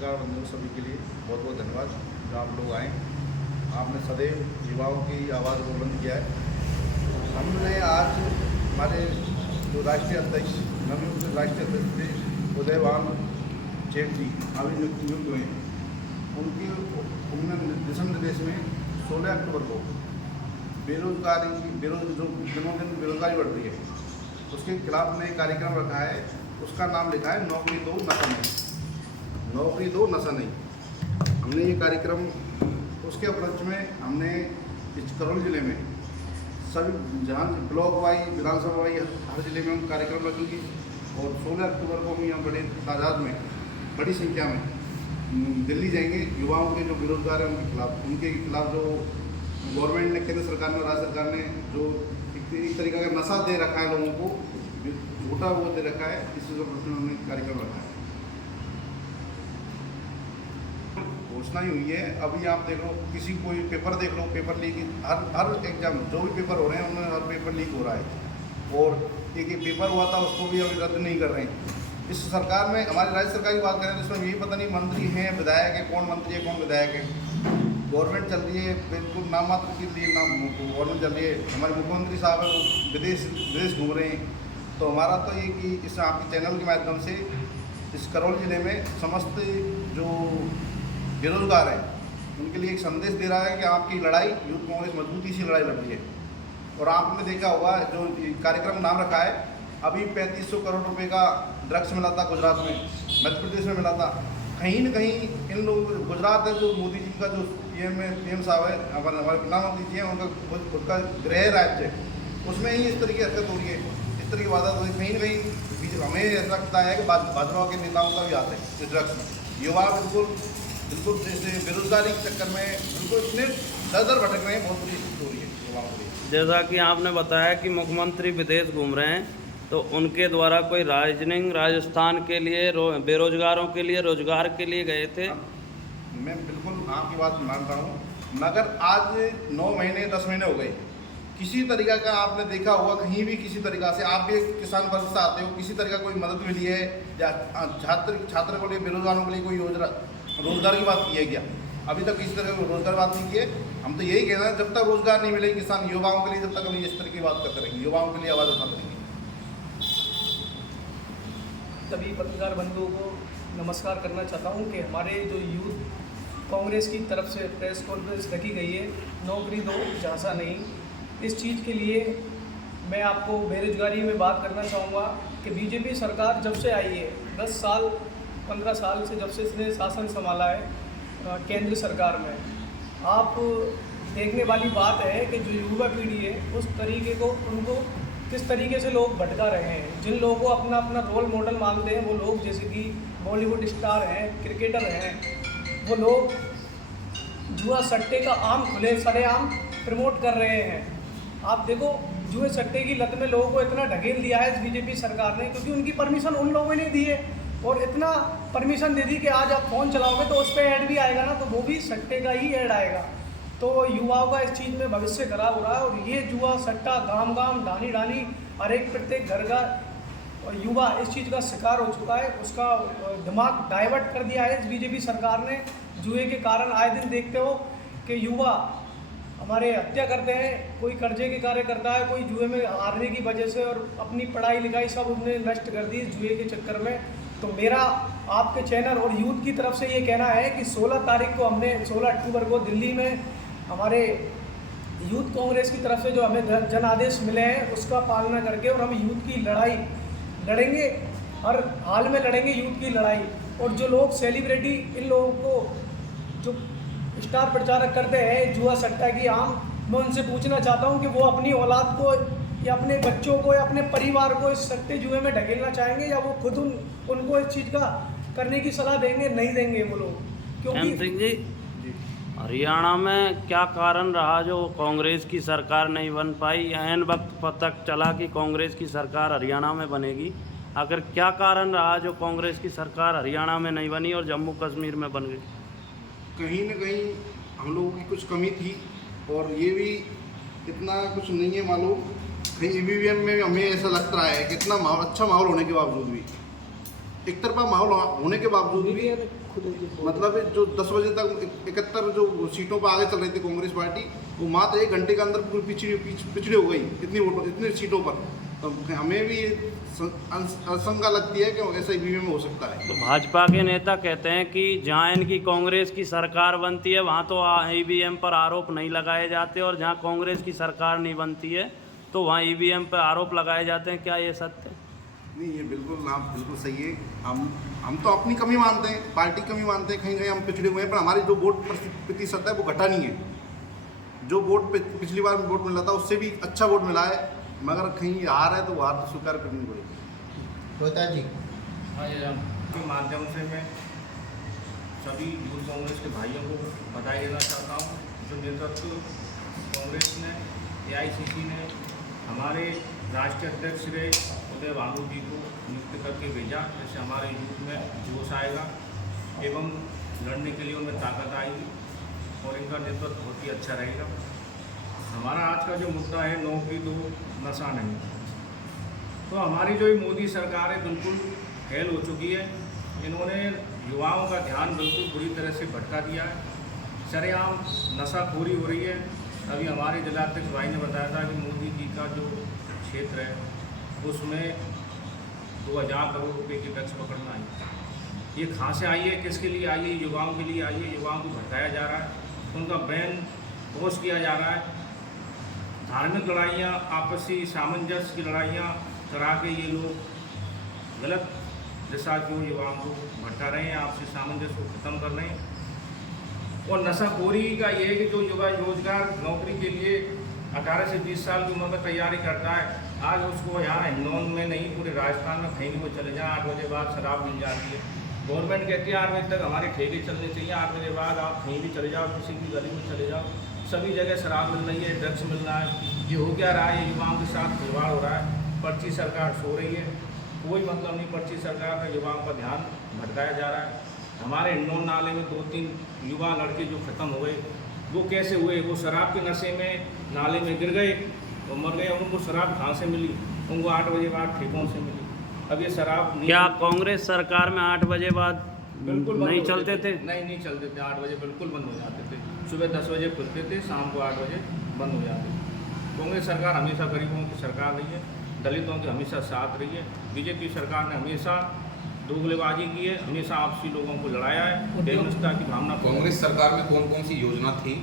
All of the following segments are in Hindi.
पत्रकार बंधुओं सभी के लिए बहुत बहुत धन्यवाद जो आप लोग आए। आपने सदैव युवाओं की आवाज़ को बुलंद किया है। हमने आज हमारे जो राष्ट्रीय अध्यक्ष नवनियुक्त राष्ट्रीय अध्यक्ष थे उदयवान जेठ जी अभी नियुक्त हुए हैं, उनके दिशा निर्देश में 16 अक्टूबर को जो दिनों दिन बेरोजगारी बढ़ रही है उसके खिलाफ में कार्यक्रम रखा है। उसका नाम लिखा है नौकरी दो नशा नहीं, नौकरी दो नशा नहीं। हमने ये कार्यक्रम उसके उपलक्ष्य में हमने इस करौली जिले में सभी जहाँ ब्लॉक वाइज विधानसभा वाइज हर जिले में हम कार्यक्रम रखेंगे और 16 अक्टूबर को हम यहाँ बड़े तादाद में बड़ी संख्या में दिल्ली जाएंगे। युवाओं के जो बेरोजगार हैं उनके खिलाफ जो गवर्नमेंट ने, केंद्र सरकार ने और राज्य सरकार ने जो एक तरीका का नशा दे रखा है लोगों को, झूठा वो दे रखा है, इसी को हमने कार्यक्रम रखा है। घोषणा ही हुई है। अभी आप देख लो, किसी कोई पेपर देख लो, पेपर लीक हर एग्जाम जो भी पेपर हो रहे हैं उनमें हर पेपर लीक हो रहा है और एक पेपर हुआ था उसको भी अभी रद्द नहीं कर रहे हैं। इस सरकार में हमारी राज्य सरकार की बात करें तो इसमें यही पता नहीं मंत्री हैं, विधायक है, कौन मंत्री है कौन विधायक है। गवर्नमेंट चल रही है बिल्कुल नाम मात्र के लिए, नाम गवर्नमेंट चल रही है। हमारे मुख्यमंत्री साहब हैं वो विदेश घूम रहे हैं। तो हमारा तो ये कि इस आपके चैनल के माध्यम से इस करौली जिले में समस्त जो बेरोजगार हैं उनके लिए एक संदेश दे रहा है कि आपकी लड़ाई यूथ कांग्रेस मजबूती से लड़ाई लड़ रही है। और आपने देखा होगा जो कार्यक्रम नाम रखा है, अभी 3500 करोड़ रुपए का ड्रग्स मिला था गुजरात में, मध्य प्रदेश में मिला था। कहीं न कहीं इन लोग गुजरात है जो मोदी जी का जो पीएम साहब है, हमारे प्रधानमंत्री जी हैं, उनका गृह राज्य है, उसमें ही इस तरह की हरकत हो रही है, इस तरह की वादा हो रही है। कहीं न कहीं हमें ऐसा लगता है कि भाजपा के नेताओं का भी हाथ है इस ड्रग्स में। युवा बिल्कुल जैसे बेरोजगारी के चक्कर में बिल्कुल इतने दर भटक रहे हैं, बहुत बुरी स्थिति हो रही है युवाओं के लिए। जैसा कि आपने बताया कि मुख्यमंत्री विदेश घूम रहे हैं, तो उनके द्वारा कोई राइजनिंग राजस्थान के लिए बेरोजगारों के लिए रोजगार के लिए गए थे। मैं बिल्कुल आपकी बात मानता हूँ, मगर आज 9 महीने 10 महीने हो गए, किसी तरीका का आपने देखा होगा कहीं भी किसी तरीका से, आप भी एक किसान वर्ग से आते हो, किसी तरीका कोई मदद मिली है या छात्र को लिए बेरोजगारों के लिए कोई योजना रोजगार की बात की है क्या? अभी तक किसी तरह रोजगार बात नहीं की है। हम तो यही कहना है जब तक रोजगार नहीं मिलेगी किसान युवाओं के लिए, जब तक हम इस तरह की बात करते रहेंगे, युवाओं के लिए आवाज़ उठाते रहेंगे। सभी पत्रकार बंधुओं को नमस्कार करना चाहता हूं कि हमारे जो यूथ कांग्रेस की तरफ से प्रेस कॉन्फ्रेंस रखी गई है, नौकरी दो झांसा नहीं, इस चीज़ के लिए मैं आपको बेरोजगारी में बात करना चाहूँगा कि बीजेपी सरकार जब से आई है, 10 साल 15 साल से जब से इसने शासन संभाला है केंद्र सरकार में, आप देखने वाली बात है कि जो युवा पीढ़ी है उस तरीके को उनको किस तरीके से लोग भटका रहे हैं। जिन लोगों को अपना अपना रोल मॉडल मानते हैं वो लोग, जैसे कि बॉलीवुड स्टार हैं, क्रिकेटर हैं, वो लोग जुआ सट्टे का आम खुले सरेआम प्रमोट कर रहे हैं। आप देखो, जुए सट्टे की लत में लोगों को इतना ढकेल दिया है बीजेपी सरकार ने, क्योंकि उनकी परमिशन उन लोगों ने दी है और इतना परमिशन दे दी कि आज आप फ़ोन चलाओगे तो उस पर ऐड भी आएगा ना, तो वो भी सट्टे का ही ऐड आएगा। तो युवाओं का इस चीज़ में भविष्य खराब हो रहा है और ये जुआ सट्टा गांव गांव ढानी ढानी हर एक प्रत्येक घर का युवा इस चीज़ का शिकार हो चुका है। उसका दिमाग डाइवर्ट कर दिया है इस बीजेपी सरकार ने। जुए के कारण आए दिन देखते हो कि युवा हमारे हत्या करते हैं, कोई कर्जे के कार्य करता है, कोई जुए में हारने की वजह से, और अपनी पढ़ाई लिखाई सब उसने नष्ट कर दी जुए के चक्कर में। तो मेरा आपके चैनल और यूथ की तरफ से ये कहना है कि 16 तारीख को 16 अक्टूबर को दिल्ली में हमारे यूथ कांग्रेस की तरफ से जो हमें जन आदेश मिले हैं उसका पालना करके और हम यूथ की लड़ाई लड़ेंगे, हर हाल में लड़ेंगे यूथ की लड़ाई। और जो लोग सेलिब्रिटी इन लोगों को जो स्टार प्रचारक करते हैं जुआ सट्टा की आम, मैं उनसे पूछना चाहता हूं कि वो अपनी औलाद को या अपने बच्चों को या अपने परिवार को इस सट्टे जुए में ढकेलना चाहेंगे या वो खुद उनको इस चीज़ का करने की सलाह देंगे? नहीं देंगे वो लोग, क्योंकि हरियाणा में क्या कारण रहा जो कांग्रेस की सरकार नहीं बन पाई? ऐन वक्त तक चला कि कांग्रेस की सरकार हरियाणा में बनेगी, आखिर क्या कारण रहा जो कांग्रेस की सरकार हरियाणा में नहीं बनी और जम्मू कश्मीर में बन गई? कहीं न कहीं हम लोगों की कुछ कमी थी और ये भी इतना कुछ नहीं है मालूम। कहीं EVM में हमें ऐसा लगता है कि इतना अच्छा माहौल होने के बावजूद भी एक तरफा माहौल होने के बावजूद भी मतलब जो 10 बजे तक 71 जो सीटों पर आगे चल रही थी कांग्रेस पार्टी, वो मात्र 1 घंटे के अंदर पूरी पिछड़ी हो गई इतनी सीटों पर। तो हमें भी आशंका लगती है कि ऐसा ईवीएम में हो सकता है। तो भाजपा के नेता कहते हैं कि जहाँ इनकी कांग्रेस की सरकार बनती है वहाँ तो ईवीएम पर आरोप नहीं लगाए जाते, और जहाँ कांग्रेस की सरकार नहीं बनती है तो वहाँ ईवीएम पर आरोप लगाए जाते हैं। क्या ये सत्य है? नहीं, ये बिल्कुल सही है। हम तो अपनी कमी मानते हैं, पार्टी कमी मानते हैं, कहीं हम पिछड़े हुए हैं, पर हमारी जो वोट प्रतिशत है वो घटा नहीं है। जो वोट पिछली बार वोट मिला था उससे भी अच्छा वोट मिला है, मगर कहीं हार है तो हार तो स्वीकार करनी पड़ेगी। होता जी हाँ, ये के माध्यम से मैं सभी यूथ कांग्रेस के भाइयों को बधाई देना चाहता हूँ। जो नेतृत्व कांग्रेस ने, AICC ने हमारे राष्ट्रीय अध्यक्ष श्री उदय भानु जी को नियुक्त करके भेजा, जिससे हमारे यूथ में जोश आएगा एवं लड़ने के लिए उनमें ताकत आएगी और इनका नेतृत्व बहुत ही अच्छा रहेगा। हमारा आज का जो मुद्दा है नौकरी दो नशा नहीं, तो हमारी जो मोदी सरकार है बिल्कुल फेल हो चुकी है। इन्होंने युवाओं का ध्यान बिल्कुल बुरी तरह से भटका दिया है। सरेआम नशाखोरी हो रही है। अभी हमारे जिलाध्यक्ष भाई ने बताया था कि मोदी जी का जो क्षेत्र है उसमें 2000 करोड़ रुपए की ड्रग्स पकड़ना आई। ये कहाँ से आई है, किसके लिए आई है? युवाओं के लिए आई है। युवाओं को भटकाया जा रहा है, उनका ब्रेन वॉश किया जा रहा है। धार्मिक लड़ाइयाँ, आपसी सामंजस्य की लड़ाइयाँ करा के ये लोग गलत दिशा की युवाओं को भटका रहे हैं, आपसी सामंजस्य को ख़त्म कर रहे हैं। और नशाखोरी का ये है कि जो युवा रोजगार नौकरी के लिए 18 से 20 साल की उम्र में तैयारी करता है, आज उसको यहाँ हिंडौन में नहीं पूरे राजस्थान में कहीं भी वो चले जाए 8 बजे बाद शराब मिल जाती है। गवर्नमेंट कहती है 8 बजे तक हमारे ठेके चलने चाहिए, 8 बजे बाद आप कहीं भी चले जाओ, किसी भी गली में चले जाओ, सभी जगह शराब मिल रही है, ड्रग्स मिल रहा है। ये हो क्या रहा है? युवाओं के साथ खिलवाड़ हो रहा है। पर्ची सरकार सो रही है, कोई मतलब नहीं। पर्ची सरकार में युवाओं का ध्यान भटकाया जा रहा है। हमारे हिंडौन नाले में 2-3 युवा लड़के जो ख़त्म हो गए, वो कैसे हुए? वो शराब के नशे में नाले में गिर गए और मर गए। उनको शराब कहाँ से मिली? उनको 8 बजे बाद ठेकों से मिली। अब ये शराब क्या कांग्रेस सरकार में 8 बजे बाद बिल्कुल नहीं चलते थे? नहीं चलते थे। 8 बजे बिल्कुल बंद हो जाते थे। सुबह 10 बजे खुलते थे, शाम को 8 बजे बंद हो जाते थे। कांग्रेस सरकार हमेशा गरीबों की सरकार रही है, दलितों की हमेशा साथ रही है। बीजेपी सरकार ने हमेशा दोगलेबाजी की है, हमेशा आपसी लोगों को लड़ाया है, बेमिस्ता की भावना। कांग्रेस सरकार में कौन कौन सी योजना थी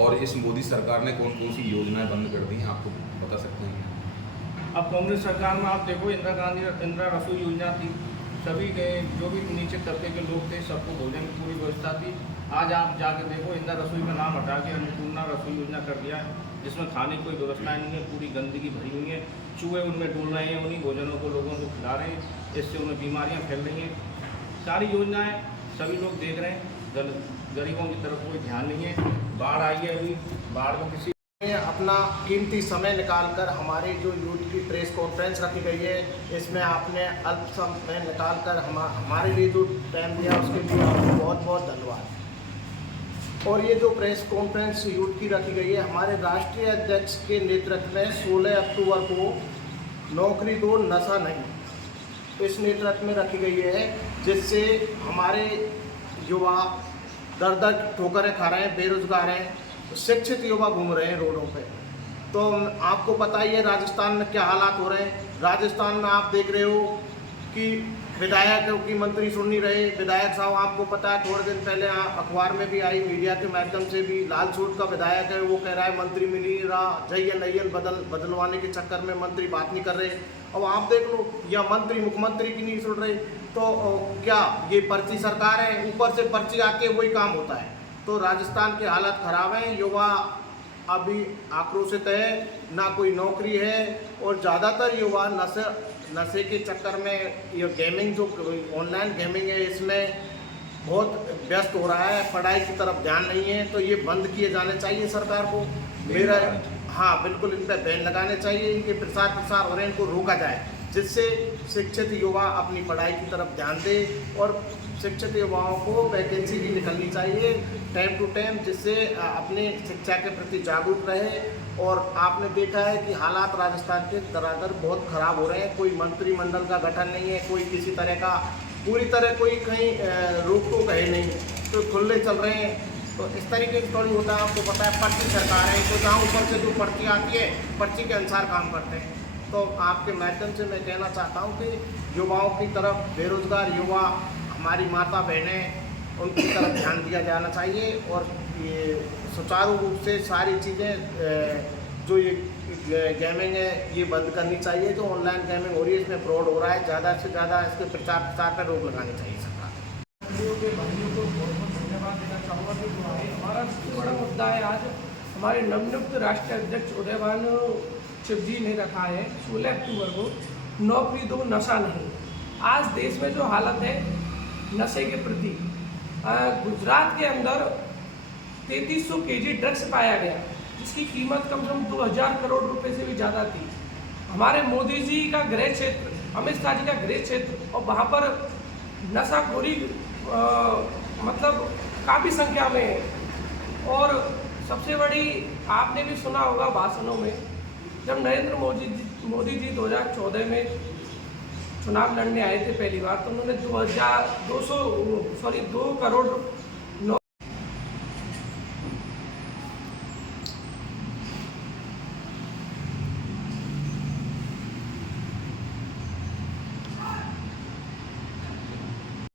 और इस मोदी सरकार ने कौन कौन सी योजनाएं बंद कर दी, आपको बता सकते हैं? अब कांग्रेस सरकार में आप देखो, इंदिरा रसोई योजना थी। सभी के जो भी नीचे तबके के लोग थे सबको भोजन की पूरी व्यवस्था थी। आज आप जाके देखो, इंदिरा रसोई का नाम हटा के अन्नपूर्णा रसोई योजना कर दिया है, जिसमें खाने की कोई व्यवस्था नहीं है, पूरी गंदगी भरी हुई है। चूहे उनमें डूल रहे हैं, उन्हीं भोजनों को लोगों को खिला रहे हैं, इससे उन्हें बीमारियां फैल रही हैं। सारी योजनाएं सभी लोग देख रहे हैं, गरीबों की तरफ कोई ध्यान नहीं है। बाढ़ आई है, अभी बाढ़ में किसी अपना कीमती समय निकालकर हमारी जो यूथ की प्रेस कॉन्फ्रेंस रखी गई है, इसमें आपने अल्प समय निकालकर हमारे लिए जो टाइम दिया उसके लिए आपको बहुत बहुत धन्यवाद। और ये जो प्रेस कॉन्फ्रेंस यूथ की रखी गई है, हमारे राष्ट्रीय अध्यक्ष के नेतृत्व में 16 अक्टूबर को नौकरी दो नशा नहीं, इस नेतृत्व में रखी गई है, जिससे हमारे युवा दर ठोकरें खा रहे हैं, बेरोजगार हैं, शिक्षित युवा घूम रहे हैं रोडों पे। तो आपको पता ही है राजस्थान में क्या हालात हो रहे हैं। राजस्थान में आप देख रहे हो कि विधायक की मंत्री सुन नहीं रहे। विधायक साहब, आपको पता है थोड़े दिन पहले अखबार में भी आई, मीडिया के माध्यम से भी, लालसूट का विधायक है, वो कह रहा है मंत्री मिल नहीं रहा, जयन नयन बदलवाने के चक्कर में मंत्री बात नहीं कर रहे। अब आप देख लो, या मंत्री मुख्यमंत्री की नहीं सुन रहे, तो क्या ये पर्ची सरकार है? ऊपर से पर्ची आती है, वही काम होता है। तो राजस्थान की हालत खराब है, युवा अभी आक्रोशित है, ना कोई नौकरी है, और ज़्यादातर युवा नशे के चक्कर में, ये गेमिंग जो ऑनलाइन गेमिंग है इसमें बहुत व्यस्त हो रहा है, पढ़ाई की तरफ ध्यान नहीं है। तो ये बंद किए जाने चाहिए सरकार को। मेरा हाँ बिल्कुल, इन पर बैन लगाने चाहिए, इनके प्रसार हो रहे हैं, इनको रोका जाए, जिससे शिक्षित युवा अपनी पढ़ाई की तरफ ध्यान दे। और शिक्षित युवाओं को वैकेंसी भी निकलनी चाहिए टाइम टू टाइम, जिससे अपने शिक्षा के प्रति जागरूक रहे और आपने देखा है कि हालात राजस्थान के दरादर बहुत ख़राब हो रहे हैं। कोई मंत्रिमंडल का गठन नहीं है, कोई किसी तरह का पूरी तरह कोई कहीं रोक टोक है नहीं, तो खुले चल रहे हैं। तो इस तरीके की थोड़ी होता है, आपको पता है पर्ची सरकार है, तो जहाँ ऊपर से जो पर्ची आती है पर्ची के अनुसार काम करते हैं। तो आपके माध्यम से मैं कहना चाहता हूँ कि युवाओं की तरफ, बेरोजगार युवा, हमारी माता बहनें, उनकी तरफ ध्यान दिया जाना चाहिए और ये सुचारू रूप से सारी चीज़ें जो ये गेमिंग है ये बंद करनी चाहिए। जो ऑनलाइन गेमिंग हो रही है इसमें फ्रॉड हो रहा है, ज़्यादा से ज़्यादा इसके प्रचार प्रसार पर रोक लगानी चाहिए सरकार। के भाइयों को बहुत बहुत धन्यवाद देना चाहूँगा कि जो है हमारा सबसे बड़ा मुद्दा है आज हमारे नवनियुक्त राष्ट्रीय अध्यक्ष उदयभान शिव जी ने रखा है 16 अक्टूबर को, नौकरी दो नशा नहीं। आज देश में जो हालत है नशे के प्रति, गुजरात के अंदर 3300 केजी ड्रग्स पाया गया, जिसकी कीमत कम से कम 2000 करोड़ रुपए से भी ज़्यादा थी। हमारे मोदी जी का गृह क्षेत्र, अमित शाह जी का गृह क्षेत्र, और वहाँ पर नशाखोरी मतलब काफ़ी संख्या में है। और सबसे बड़ी, आपने भी सुना होगा भाषणों में, जब नरेंद्र मोदी जी 2014 में चुनाव लड़ने आए थे पहली बार, तो उन्होंने 2 करोड़